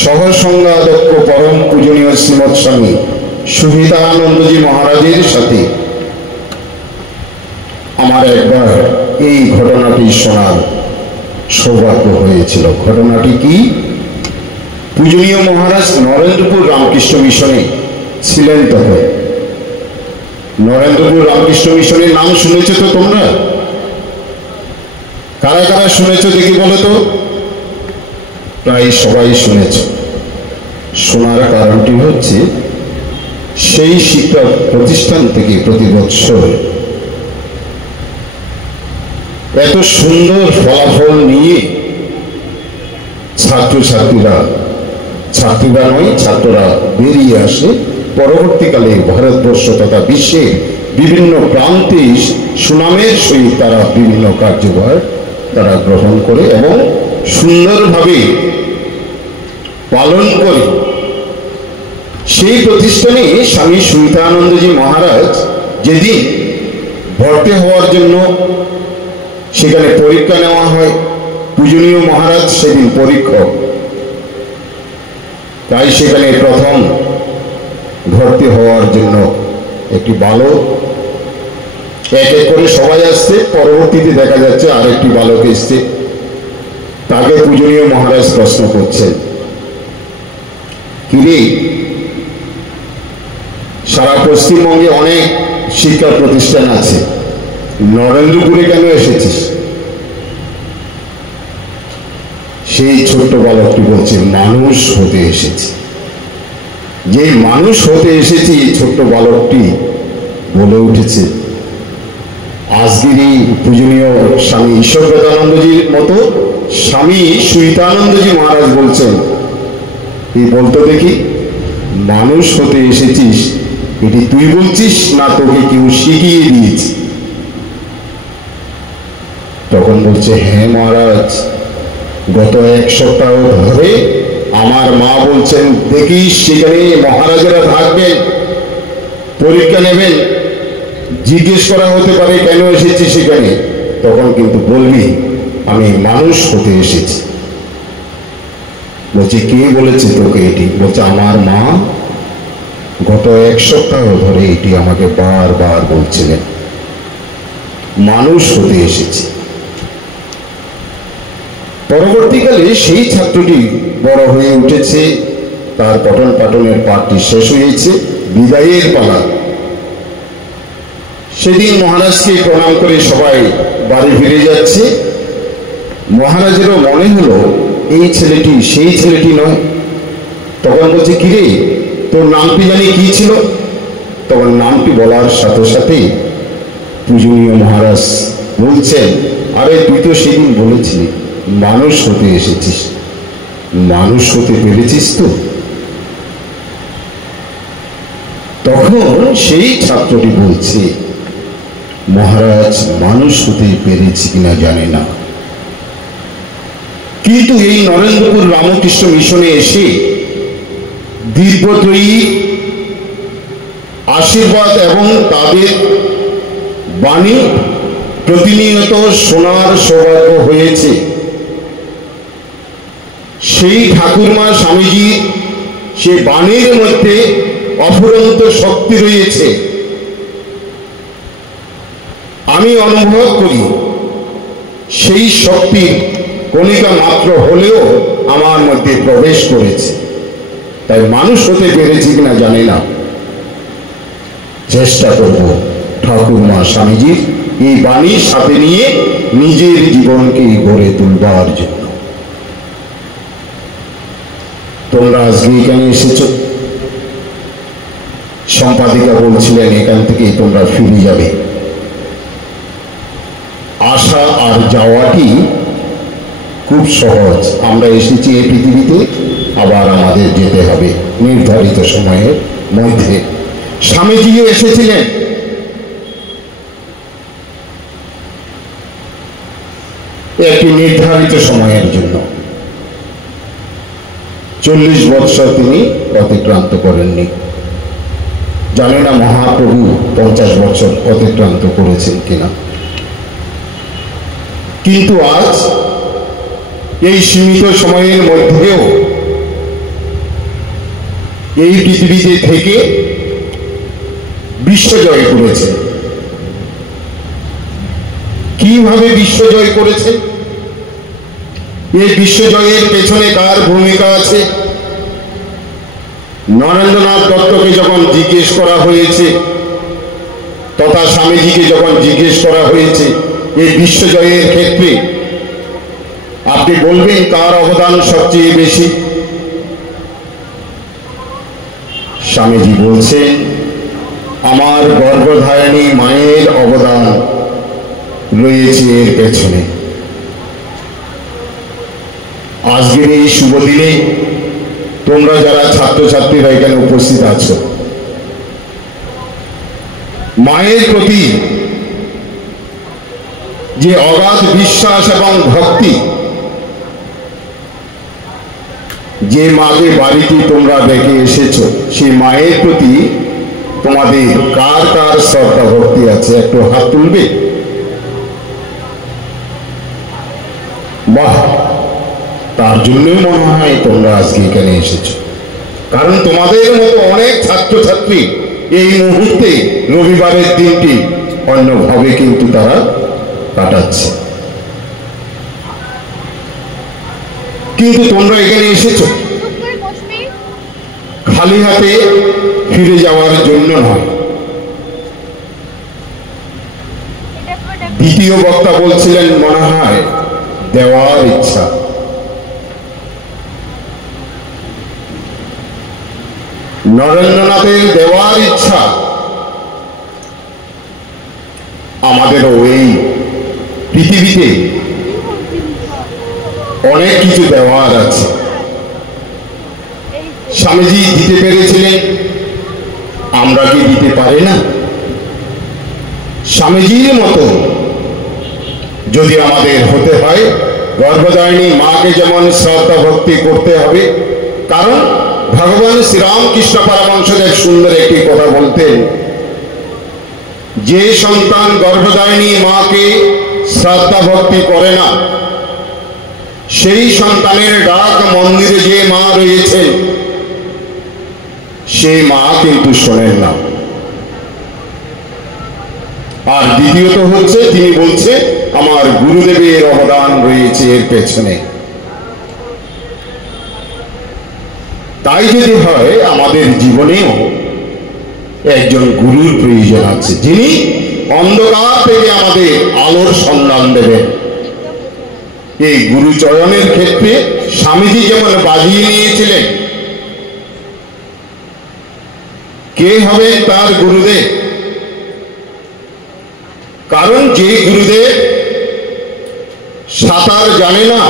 সহ সংঘাধ্যক্ষ পরম পূজনীয় শ্রীমৎ স্বামী সুবিধানন্দজি মহারাজের সাথে আমার একবার এই ঘটনাটি শোনার সৌভাগ্য হয়েছিল। ঘটনাটি কি? পূজনীয় মহারাজ নরেন্দ্রপুর রামকৃষ্ণ মিশনে ছিলেন তখন। নরেন্দ্রপুর রামকৃষ্ণ মিশনের নাম শুনেছ তো তোমরা? কারা কারা শুনেছ দেখি বলো তো? প্রায় সবাই শুনেছ। শোনার কারণটি হচ্ছে সেই শিক্ষা প্রতিষ্ঠান থেকে প্রতি বৎসর এত সুন্দর ফলাফল নিয়ে ছাত্ররা বেরিয়ে আসে। পরবর্তীকালে ভারতবর্ষ তথা বিশ্বের বিভিন্ন প্রান্তে সুনামের সহিত তারা বিভিন্ন কার্যভার তারা গ্রহণ করে এবং সুন্দরভাবে পালন করে। সেই প্রতিষ্ঠানে স্বামী সুবিধানন্দজি মহারাজ যেদিন ভর্তি হওয়ার জন্য সেখানে পরীক্ষা নেওয়া হয়, পূজনীয় মহারাজ সেদিন পরীক্ষক, তাই সেখানে প্রথম ভর্তি হওয়ার জন্য একটি বালক, এক এক করে সবাই আসছে। পরবর্তীতে দেখা যাচ্ছে আরেকটি বালক এসছে। তাকে পূজনীয় মহারাজ প্রশ্ন করছেন, কিরে সারা পশ্চিমবঙ্গে অনেক শিক্ষা প্রতিষ্ঠান আছে, নরেন্দ্রপুরে কেন এসেছিস? সেই ছোট্ট বালকটি বলছে, মানুষ হতে এসেছি। যে মানুষ হতে এসেছি, এই ছোট্ট বালকটি বলে উঠেছে। আজকের এই পূজনীয় স্বামী ঈশ্বরদানন্দজির মতো স্বামী সুইতানন্দজি মহারাজ বলছেন, এই বলতো দেখি, মানুষ হতে এসেছিস এটি তুই বলছিস না তোকে কেউ শিখিয়ে দিয়েছে? তখন বলছে, হ্যাঁ মহারাজ, গত এক সপ্তাহ ধরে আমার মা বলছেন, দেখিস সেখানে মহারাজেরা থাকবেন, পরীক্ষা নেবেন, জিজ্ঞেস করা হতে পারে কেন এসেছি সেখানে, তখন কিন্তু বলবি আমি মানুষ হতে এসেছি। বলছে, কে বলেছে তোকে এটি? বলছে, আমার মা গত এক সপ্তাহ ধরে এটি আমাকে বারবার বলছিলেন, মানুষ হতে এসেছি। পরবর্তীকালে সেই ছাত্রটি বড় হয়ে উঠেছে, তার পঠন পাঠনের পাঠটি শেষ হয়েছে, বিদায়ের পালা। সেদিন মহারাজকে প্রণাম করে সবাই বাড়ি ফিরে যাচ্ছে। মহারাজেরও মনে হলো এই ছেলেটি সেই ছেলেটি নয়। তখন বলছে, কিরে তোর নামটি জানি কি ছিল? তখন নামটি বলার সাথে সাথে পূজনীয় মহারাজ বলছেন, আরে তুই তো সেদিন বলেছিলি মানুষ হতে এসেছিস, মানুষ হতে পেরেছিস তো? তখন সেই ছাত্রটি বলছে, মহারাজ মানুষ হতে পেরেছি কিনা জানে না, কিন্তু এই নরেন্দ্রপুর রামকৃষ্ণ মিশনে এসে দীর্ঘত্রয়ী আশীর্বাদ এবং তাদের বাণী প্রতিনিয়ত শোনার সৌভাগ্য হয়েছে। সেই ঠাকুরমা স্বামীজি সে বাণীর মধ্যে অফুরন্ত শক্তি রয়েছে। আমি অনুভব করি সেই শক্তির কণিকা মাত্র হলেও আমার মধ্যে প্রবেশ করেছে। তাই মানুষ হতে পেরেছি কিনা জানি না, চেষ্টা করব ঠাকুরমা স্বামীজির এই বাণীর সাথে নিয়ে নিজের জীবনকে গড়ে তুলবার জন্য। তোমরা আজকে এখানে এসেছ, সম্পাদিকা বলছিলেন এখান থেকে তোমরা ফিরে যাবে। আসা আর যাওয়াটি খুব সহজ। আমরা এসেছি এই পৃথিবীতে, আবার আমাদের যেতে হবে নির্ধারিত সময়ের মধ্যে। স্বামীজিও এসেছিলেন একটি নির্ধারিত সময়ের জন্য। 40 বৎসর তিনি অতিক্রান্ত করেননি। জানে না মহাপ্রভু 50 বছর অতিক্রান্ত করেছেন কিনা। কিন্তু আজ এই সীমিত সময়ের মধ্যেও এই পৃথিবীতে থেকে বিশ্বজয় করেছে। কিভাবে বিশ্বজয় করেছে? এই বিশ্বজয়ের পেছনে কার ভূমিকা আছে? নরেন্দ্রনাথ দত্তকে যখন জিজ্ঞেস করা হয়েছে, তথা স্বামীজিকে যখন জিজ্ঞেস করা হয়েছে এই বিশ্বজয়ের ক্ষেত্রে আপনি বলবেন কার অবদান সবচেয়ে বেশি? স্বামীজি বলছেন, আমার গর্ভধারিণী মায়ের অবদান রয়েছে এর পেছনে। আজকের এই শুভ দিনে তোমরা যারা ছাত্রছাত্রীরা এখানে উপস্থিত আছো, মায়ের প্রতি যে অগাধ বিশ্বাস এবং ভক্তি, যে মাকে বাড়িতে তোমরা দেখে এসেছো, সেই মায়ের প্রতি তোমাদের কার কার শ্রদ্ধা ভক্তি আছে? একটু হাত তুলবে? বাহ, তার জন্যই মনে হয় তোমরা আজকে এখানে এসেছো। কারণ তোমাদের মতো অনেক ছাত্রছাত্রী এই মুহূর্তে রবিবারের দিনটি অন্যভাবে কিন্তু তারা কাটাচ্ছে, কিন্তু তোমরা এখানে এসেছো খালি হাতে ফিরে যাওয়ার জন্য নয়। দ্বিতীয় বক্তা বলছিলেন মনে হয় দেওয়ার ইচ্ছা। নরেন্দ্রনাথের দেওয়ার ইচ্ছা, আমাদেরও এই পৃথিবীতে অনেক কিছু দেওয়ার আছে। স্বামীজি দিতে পেরেছিলেন, আমরা কি দিতে পারি না? স্বামীজির মতো যদি আমাদের হতে হয়, গর্ভধারিণী মাকে যেমন শ্রদ্ধা ভক্তি করতে হবে, কারণ ভগবান শ্রীরামকৃষ্ণ পরমহংসদেব সুন্দর একটি কথা বলতেন, যে সন্তান গর্ভধারিণী মাকে শ্রদ্ধা ভক্তি করে না, সেই সন্তানের ডাক মন্দিরে যে মা রয়েছেন সেই মা কিন্তু শোনেন না। আর দ্বিতীয়ত হচ্ছে, তিনি বলছে আমার গুরুদেবের অবদান রয়েছে এর পেছনে। তাই যদি হয়, আমাদের জীবনেও একজন গুরুর প্রয়োজন আছে, যিনি অন্ধকার থেকে আমাদের আলোর সন্ধান দেবেন। এই গুরুচরণের ক্ষেত্রে স্বামীজি যেমন বাজিয়ে নিয়েছিলেন, কে হবেন তার গুরুদেব? কারণ যে গুরুদেব সাঁতার জানে না,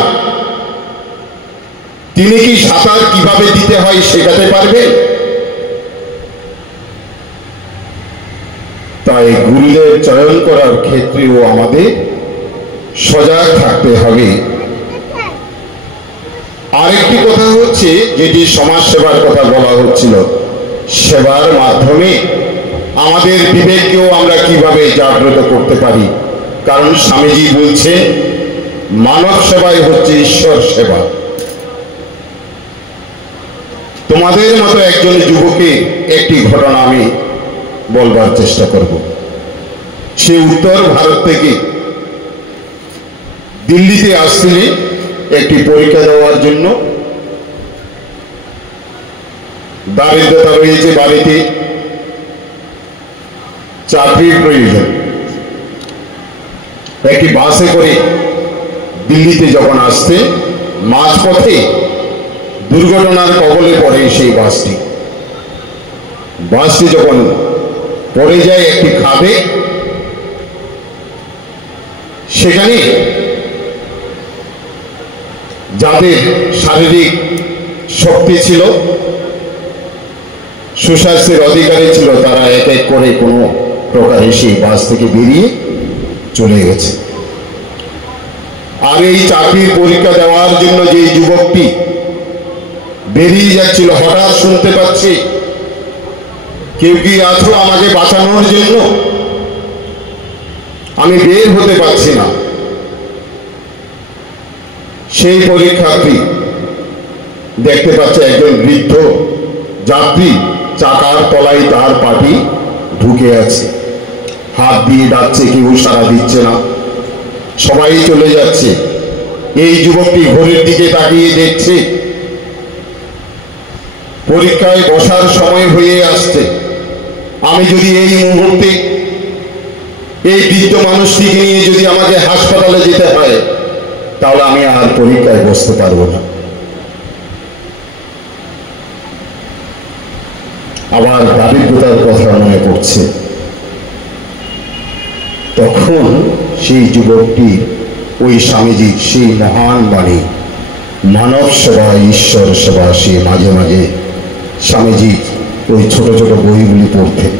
তিনি কি সাঁতার কিভাবে দিতে হয় শেখাতে পারবেন? তাই গুরুদেব চয়ন করার ক্ষেত্রেও আমাদের সজাগ থাকতে হবে। আরেকটি কথা হচ্ছে, যেটি সমাজ সেবার কথা বলা হচ্ছিল, সেবার মাধ্যমে আমাদের বিবেককেও আমরা কিভাবে জাগ্রত করতে পারি। কারণ স্বামীজি বলছে মানব সেবাই হচ্ছে ঈশ্বর সেবা। তোমাদের মতো একজন যুবকের একটি ঘটনা আমি বলবার চেষ্টা করব। সে উত্তর ভারত থেকে দিল্লিতে আসছিলেন একটি পরীক্ষা দেওয়ার জন্য। দারিদ্রতা রয়েছে বাড়িতে, চাকরির প্রয়োজন। একটি বাসে করে দিল্লিতে যখন আসতে, মাঝপথে দুর্ঘটনার কবলে পড়ে সেই বাসটি। বাসটি যখন পড়ে যায় একটি খাদে, সেখানে যাদের শারীরিক শক্তি ছিল, সুস্বাস্থ্যের অধিকারী ছিল, তারা এক এক করে কোনো প্রকারে সেই বাস থেকে বেরিয়ে চলে গেছে। আর এই চাকরির পরীক্ষা দেওয়ার জন্য যে যুবকটি বেরিয়ে যাচ্ছিল, হঠাৎ শুনতে পাচ্ছি, কেউ কি আছো আমাকে বাঁচানোর জন্য? আমি বের হতে পারছি না। সেই পরীক্ষার্থী দেখতে পাচ্ছে একজন বৃদ্ধ যাত্রী চাকার তলায় তার পাটি ঢুকে আছে, হাত দিয়ে ডাকছে, কেউ সাড়া দিচ্ছে না, সবাই চলে যাচ্ছে। এই যুবকটি ঘড়ির দিকে তাকিয়ে দেখছে, পরীক্ষায় বসার সময় হয়ে আসছে। আমি যদি এই মুহূর্তে এই বৃদ্ধ মানুষটিকে নিয়ে যদি আমাকে হাসপাতালে যেতে হয়, তাহলে আমি আর পরীক্ষায় বসতে পারবো না। আবার দারিদ্রতার কথা মনে পড়ছে। তখন সেই যুবকটি ওই স্বামীজির সেই মহান বাণী, মানব সেবা ঈশ্বর সেবা, সে মাঝে মাঝে স্বামীজির ওই ছোট ছোট বইগুলি পড়তেন।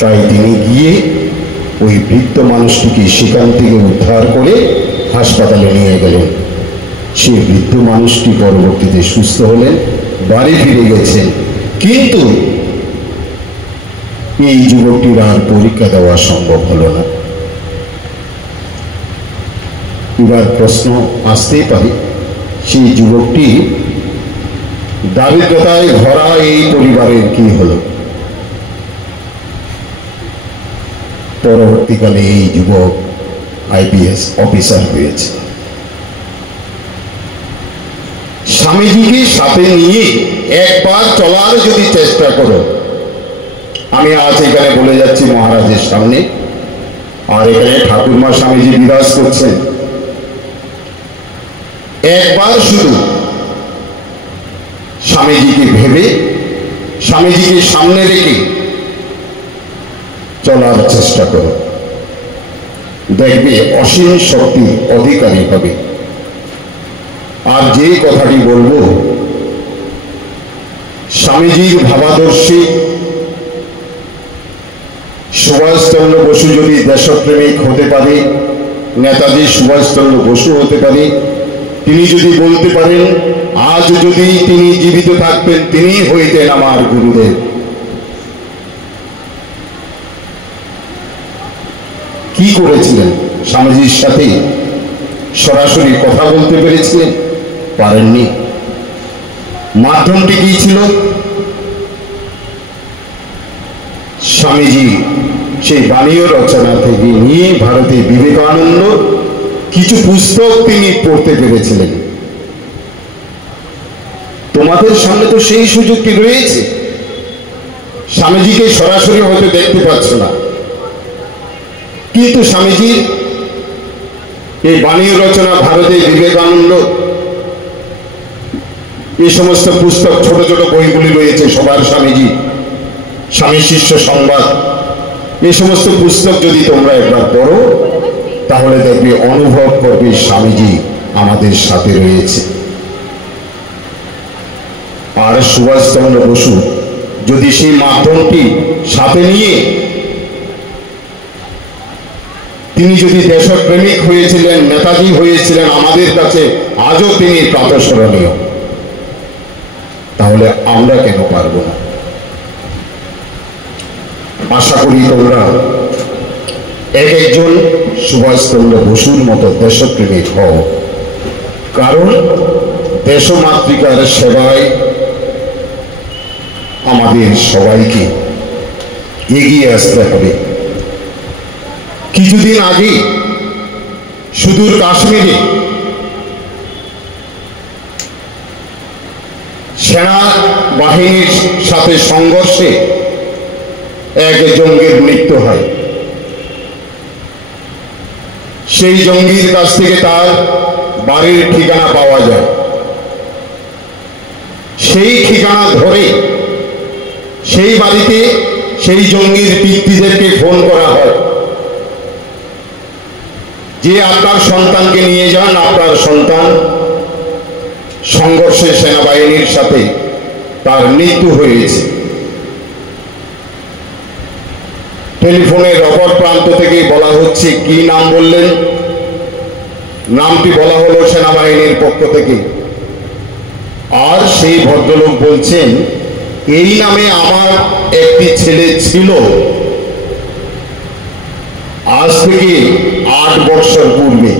তাই তিনি গিয়ে ওই বৃদ্ধ মানুষটিকে সেখান থেকে উদ্ধার করে হাসপাতালে নিয়ে গেলেন। সেই বৃদ্ধ মানুষটি পরবর্তীতে সুস্থ হলেন, বাড়ি ফিরে গেছেন। কিন্তু এই যুবকটির আর পরীক্ষা দেওয়া সম্ভব হলো না। এবার প্রশ্ন আসতেই পারে, সেই যুবকটি দারিদ্রতায় ভরা এই পরিবারের কি হলো? পরবর্তীকালে এই যুবক আইপিএস অফিসার হয়েছে। স্বামীজিকে সাথে নিয়ে একবার চলার যদি চেষ্টা করো, আমি আজ এখানে বলে যাচ্ছি মহারাজের সামনে, আর এখানে ঠাকুরমা স্বামীজি বিরাজ করছেন। একবার শুধু স্বামীজিকে ভেবে, স্বামীজিকে সামনে রেখে চলার চেষ্টা করো, দেখবে অসীম শক্তি অধিকারী হবে। আর যে কথাটি বলবো, স্বামীজির ভাবাদর্শী সুভাষচন্দ্র বসু যদি দেশপ্রেমিক হতে পারে, নেতাজি সুভাষচন্দ্র বসু হতে পারে, তিনি যদি বলতে পারেন আজ যদি তিনি জীবিত থাকতেন তিনি হইতেন আমার গুরুদেব, কি করেছিলেন? স্বামীজির সাথে সরাসরি কথা বলতে পেরেছিলেন? পারেননি। মাধ্যমটি কি ছিল? স্বামীজি সেই বাণীয় রচনা থেকে নিয়ে ভারতে বিবেকানন্দ কিছু পুস্তক তিনি পড়তে পেরেছিলেন। তোমাদের সামনে তো সেই সুযোগটি রয়েছে। স্বামীজিকে সরাসরি হয়তো দেখতে পাচ্ছ না, কিন্তু স্বামীজির এই বাণীয় রচনা, ভারতে বিবেকানন্দ, এই সমস্ত পুস্তক, ছোট ছোট বইগুলি রয়েছে সবার, স্বামীজি, স্বামী শিষ্য সংবাদ, এই সমস্ত পুস্তক যদি তোমরা একবার পড়ো তাহলে দেখবে, অনুভব করবে স্বামীজি আমাদের সাথে রয়েছে। আর সুভাষচন্দ্র বসু যদি সেই মাধ্যমটি সাথে নিয়ে তিনি যদি দেশপ্রেমিক হয়েছিলেন, নেতাজি হয়েছিলেন, আমাদের কাছে আজও তিনি প্রাতঃস্মরণীয়, তাহলে আমরা কেন পারব না? আশা করি তোমরা এক একজন সুভাষচন্দ্র বসুর মতো দেশপ্রেমিক হও, কারণ দেশমাতৃকার সেবায় আমাদের সবাইকে এগিয়ে আসতে হবে। কিছুদিন আগে সুদূর কাশ্মীরে সেনা বাহিনীর সাথে সংঘর্ষে এক জঙ্গির মৃত্যু হয়। সেই জঙ্গির কাছ থেকে তার বাড়ির ঠিকানা পাওয়া যায়। সেই ঠিকানা ধরে সেই বাড়িতে সেই জঙ্গির পিতৃদেরকে ফোন করা হয় যে আপনার সন্তানকে নিয়ে যান, আপনার সন্তান সংঘর্ষে সেনাবাহিনীর সাথে তার মৃত্যু হয়েছে। টেলিফোনের অপর প্রান্ত থেকে বলা হচ্ছে, কি নাম বললেন? নামটি বলা হলো সেনাবাহিনীর পক্ষ থেকে। আর সেই ভদ্রলোক বলছেন, এই নামে আমার একটি ছেলে ছিল আজ থেকে 8 বছর পূর্বে,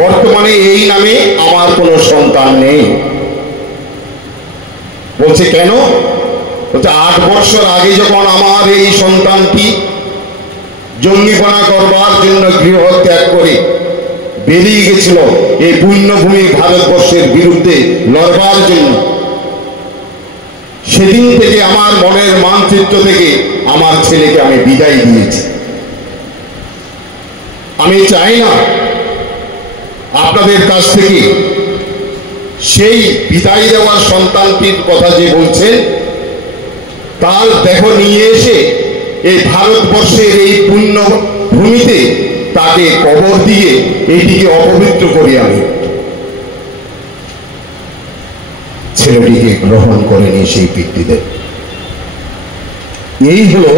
বর্তমানে এই নামে আমার কোনো সন্তান নেই। বলছে কেন? বলছে 8 বছর আগে যখন আমার এই সন্তানটি জঙ্গিপনা করবার জন্য গৃহ ত্যাগ করে বেরিয়ে গেছিল এই পুণ্যভূমি ভারতবর্ষের বিরুদ্ধে লড়বার জন্য, সেদিন থেকে আমার মনের মানচিত্র থেকে আমার ছেলেকে আমি বিদায় দিয়েছি। আমি চাই না আপনাদের কাছ থেকে সেই বিদায় দেওয়ার সন্তানটির কথা যে বলছেন তার দেহ নিয়ে এসে এই ভারতবর্ষের এই পুণ্য ভূমিতে তাকে কবর দিয়ে এইটিকে অপবিত্র করি। আমি ছেলেটিকে গ্রহণ করেনি সেই পিতৃদের। এই হলো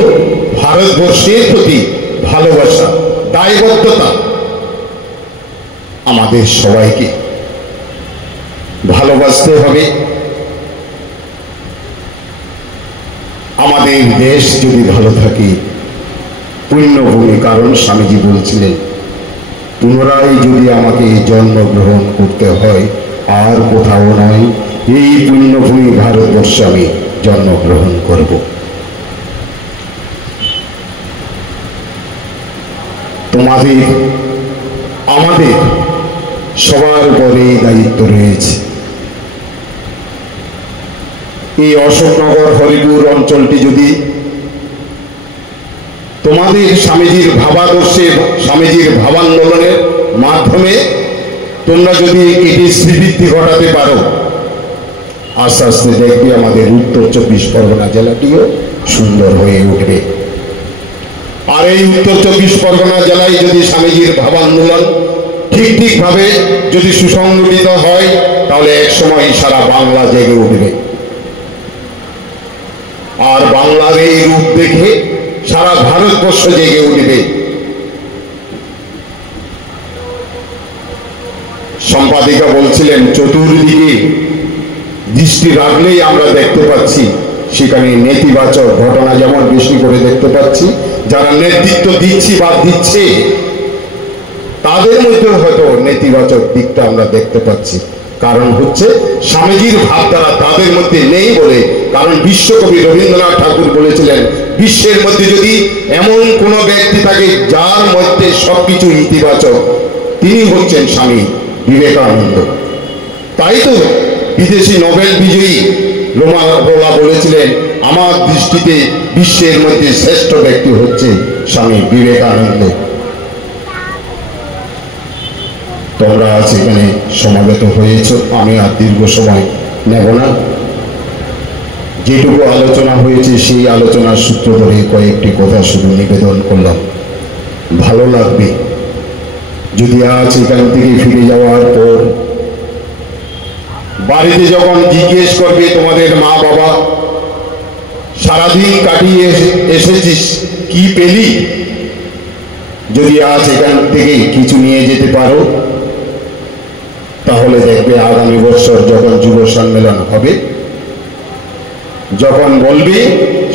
ভারতবর্ষের প্রতি ভালোবাসা, দায়বদ্ধতা। আমাদের সবাইকে ভালোবাসতে হবে। আমাদের দেশ যদি ভালো থাকে, পুণ্যভূমি, কারণ স্বামীজি বলছিলেন পুনরায় যদি আমাকে জন্মগ্রহণ করতে হয় আর কোথাও নয়, এই পুণ্যভূমি ভারতবর্ষে আমি জন্মগ্রহণ করব। তোমাদের, আমাদের সবার উপরে দায়িত্ব রয়েছে। এই অশোকনগর হরিপুর অঞ্চলটি যদি আমাদের স্বামীজির ভাবাদর্শে, স্বামীজির ভাবান্দোলনের মাধ্যমে তোমরা যদি এটি শ্রীবৃদ্ধি ঘটাতে পারো, আস্তে আস্তে দেখবে আমাদের উত্তর 24 পরগনা জেলাটিও সুন্দর হয়ে উঠবে। আর এই উত্তর 24 পরগনা জেলায় যদি স্বামীজির ভাবান্দোলন ঠিকভাবে যদি সুসংগঠিত হয়, তাহলে এক সময় সারা বাংলা জেগে উঠবে। আর বাংলার এই রূপ দেখে সারা ভারতবর্ষ জেগে উঠবে। সম্পাদিকা বলছিলেন, চতুর্দিকে দৃষ্টি রাখলেই আমরা দেখতে পাচ্ছি সেখানে নেতিবাচক ঘটনা যেমন বেশি করে দেখতে পাচ্ছি, যারা নেতৃত্ব দিচ্ছি বা দিচ্ছে তাদের মধ্যে হয়তো নেতিবাচক দিকটা আমরা দেখতে পাচ্ছি। কারণ হচ্ছে স্বামীজির ভাবধারা তাদের মধ্যে নেই বলে। কারণ বিশ্বকবি রবীন্দ্রনাথ ঠাকুর বলেছিলেন, বিশ্বের মধ্যে যদি এমন কোনো ব্যক্তি থাকে যার মধ্যে সবকিছু ইতিবাচক, তিনি হচ্ছেন স্বামী বিবেকানন্দ। তাই তো বিদেশি নোবেল বিজয়ী রোমা বলেছিলেন, আমার দৃষ্টিতে বিশ্বের মধ্যে শ্রেষ্ঠ ব্যক্তি হচ্ছে স্বামী বিবেকানন্দ। তোমরা আজ এখানে সমাবেত হয়েছ, আমি আর দীর্ঘ সময় নেব না। যেটুকু আলোচনা হয়েছে সেই আলোচনার সূত্র ধরে কয়েকটি কথা শুধু নিবেদন করলাম। ভালো লাগবে যদি আজ এখান থেকে ফিরে যাওয়ার পর বাড়িতে যখন জিজ্ঞেস করবে তোমাদের মা বাবা, সারাদিন কাটিয়ে এসেছিস, কি পেলি, যদি আজ এখান থেকে কিছু নিয়ে যেতে পারো, তাহলে দেখবে আগামী বছর যখন যুব সম্মেলন হবে, যখন বলবে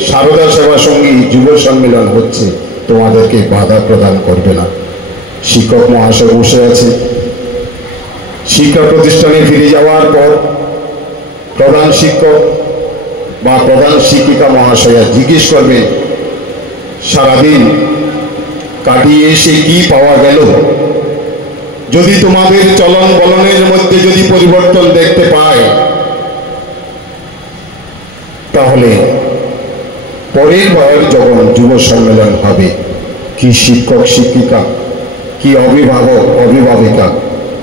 সারদা সেবা সঙ্গী যুব সম্মেলন হচ্ছে, তোমাদেরকে বাধা প্রদান করবে না। শিক্ষক মহাশয় বসে আছে, শিক্ষা প্রতিষ্ঠানে ফিরে যাওয়ার পর প্রধান শিক্ষক বা প্রধান শিক্ষিকা মহাশয়া জিজ্ঞেস করবেন, সারাদিন কাটিয়ে এসে কি পাওয়া গেল। যদি তোমাদের চলন বলনের মধ্যে যদি পরিবর্তন দেখতে পায়, তাহলে পরের বার যখন যুব সম্মেলন হবে, কি শিক্ষক শিক্ষিকা, কি অভিভাবক অভিভাবিকা,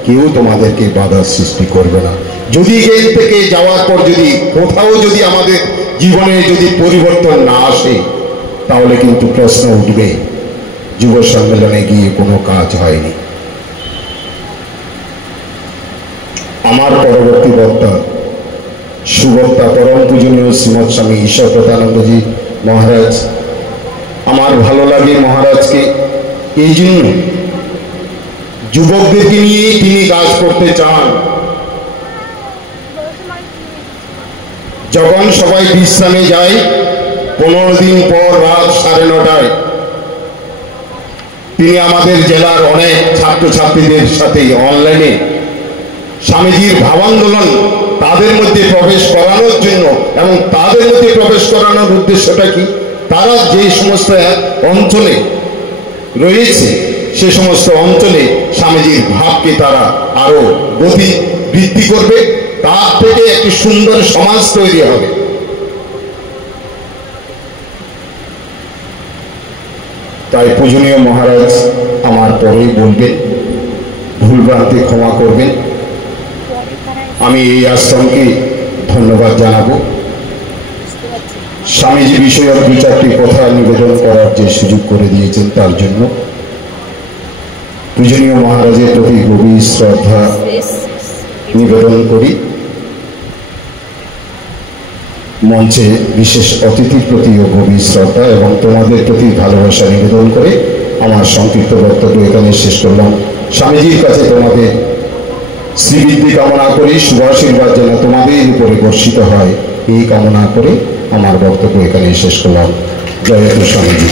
কেউ তোমাদেরকে বাধা সৃষ্টি করবে না। যদি এখান থেকে যাওয়ার পর যদি কোথাও যদি আমাদের জীবনে যদি পরিবর্তন না আসে, তাহলে কিন্তু প্রশ্ন উঠবে যুব সম্মেলনে গিয়ে কোনো কাজ হয়নি। আমার পরবর্তী বক্তা সুবক্তা পরম পূজনীয় শ্রীমৎ স্বামী ঈশ্বরপ্রতানন্দজি মহারাজ। আমার ভালো লাগে মহারাজকে এই জন্য, যুবকদেরকে নিয়ে তিনি কাজ করতে চান। যখন সবাই বিশ্রামে যায়, 15 দিন পর রাত 9:30টায় তিনি আমাদের জেলার অনেক ছাত্রছাত্রীদের সাথে অনলাইনে স্বামীজির ভাবান্দোলন তাদের মধ্যে প্রবেশ করানোর জন্য, এবং তাদের মধ্যে প্রবেশ করানোর উদ্দেশ্যটা কি, তারা যে সমস্ত অঞ্চলে রয়েছে সে সমস্ত অঞ্চলে স্বামীজির ভাবকে তারা আরো গতি বৃদ্ধি করবে, তার থেকে একটি সুন্দর সমাজ তৈরি হবে। তাই পূজনীয় মহারাজ আমার পরেই বলবেন, ভুলভ্রান্তি ক্ষমা করবেন। আমি এই আশ্রমকে ধন্যবাদ জানাবো, স্বামীজি বিষয়ক 2-4টি কথা নিবেদন করার যে সুযোগ করে দিয়েছেন তার জন্য। পূজনীয় মহারাজের প্রতি গভীর শ্রদ্ধা নিবেদন করি। মঞ্চে বিশেষ অতিথির প্রতিও গভীর শ্রদ্ধা এবং তোমাদের প্রতি ভালোবাসা নিবেদন করে আমার সংক্ষিপ্ত বক্তব্য এখানে শেষ করলাম। স্বামীজির কাছে তোমাদের শ্রীবৃদ্ধি কামনা করি, শুভাশীর্বাদ যেন তোমাদের উপরে বর্ষিত হয় এই কামনা করে আমার বক্তব্য এখানে শেষ করলাম। জয় স্বামীজি।